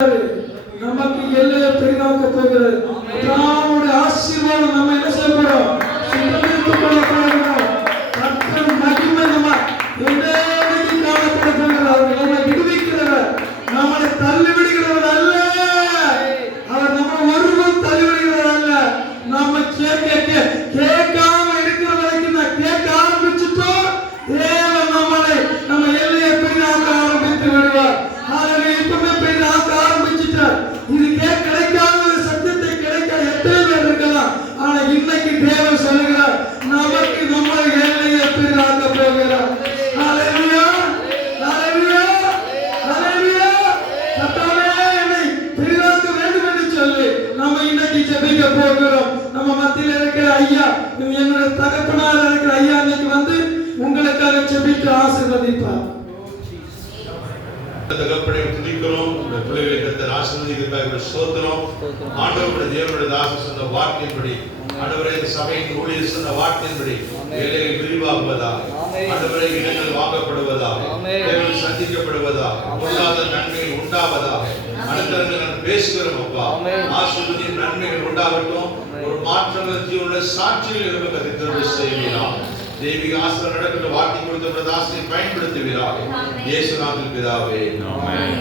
நமக்கு எல்லையை பெரிதாக்க போகிறது. நம்முடைய ஆசீர்வாதம் நம்ம என்ன செய்ய போறோம்? சுதந்திரித்துக் கொள்ள போகிறோம். கர்த்தர் மகிமை நம்ம என்றைக்கு காணப்பட போகிறது. அவர் நம்மை விடுவிக்கிறவர், நம்மளை தள்ளி விடுகிறவர் அல்ல. அவர் நம்ம ஒருவரும் தள்ளி விடுகிறவர் அல்ல. நம்ம கேட்காம இருக்கிற வரைக்கும் தான் கேட்க ஆரம்பிச்சுட்டோம். தேவன் நம்ம எல்லையை பெரிதாக்க ஆரம்பித்து விடுவார். இப்பவே பெரிதாக்க ஆரம்பிச்சுட்டார். இதுக்கே கிடைக்காத சத்தியத்தை கிடைக்க எத்தனை பேர் இருக்கலாம். ஆனா இன்னைக்கு தேவன் சொல்லுகிறார், நமக்கு நம்ம எல்லையை பெரிதாக்க போகிறார். ஹல்லேலூயா, ஹல்லேலூயா, ஹல்லேலூயா. கர்த்தாவே என்னை பெரிதாக்க வேண்டும் என்று சொல்லி நம்ம இன்னைக்கு ஜெபிக்க போகிறோம். நம்ம மத்தியில் இருக்கிற ஐயா, என்னோட தகப்பனார் இருக்கிற ஐயா இன்னைக்கு வந்து உங்களுக்காக ஜெபித்து ஆசீர்வதிப்பார். தகப்பனை துதிக்கிறோம். இந்த பிள்ளைகளை கர்த்தர் ஆசீர்வதிக்கிறதுக்காக ஸ்தோத்திரம். ஆண்டவருடைய தேவனுடைய தாசர் சொன்ன வார்த்தையின்படி, ஆண்டவரே சபையின் ஊழியர் சொன்ன வார்த்தையின்படி வேலைகள் விரிவாகுவதாக, ஆண்டவரே இடங்கள் வாங்கப்படுவதாக, தேவன் சந்திக்கப்படுவதாக, பொருளாதார நன்மைகள் உண்டாவதாக, அடுத்தவர்கள் நான் பேசுகிறோம் அப்பா. ஆசீர்வதியின் நன்மைகள் உண்டாகட்டும். ஒரு மாற்றங்கள் ஜீவனுடைய சாட்சிகள் இருக்க கத்திரவை செய்வீராக. தெய்வீக ஆசீர்வாதம் நடக்கிற வார்த்தை கொடுத்த பிரதாசத்தை பயன்படுத்துவீராக. இயேசு நாமத்தில் பிதாவே, ஆமென்.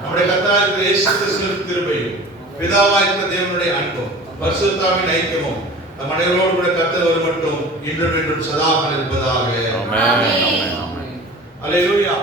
நம்முடைய கர்த்தராகிய இயேசு கிறிஸ்துவின் கிருபையும் பிதாவாகிய தேவனுடைய அன்பும் பரிசுத்தாவின் ஐக்கியமும் நம் அனைவரோடு கூட கர்த்தர் ஒரு மட்டும் இன்றும் என்றும் சதா இருப்பதாக. ஆமென். அல்லேலூயா.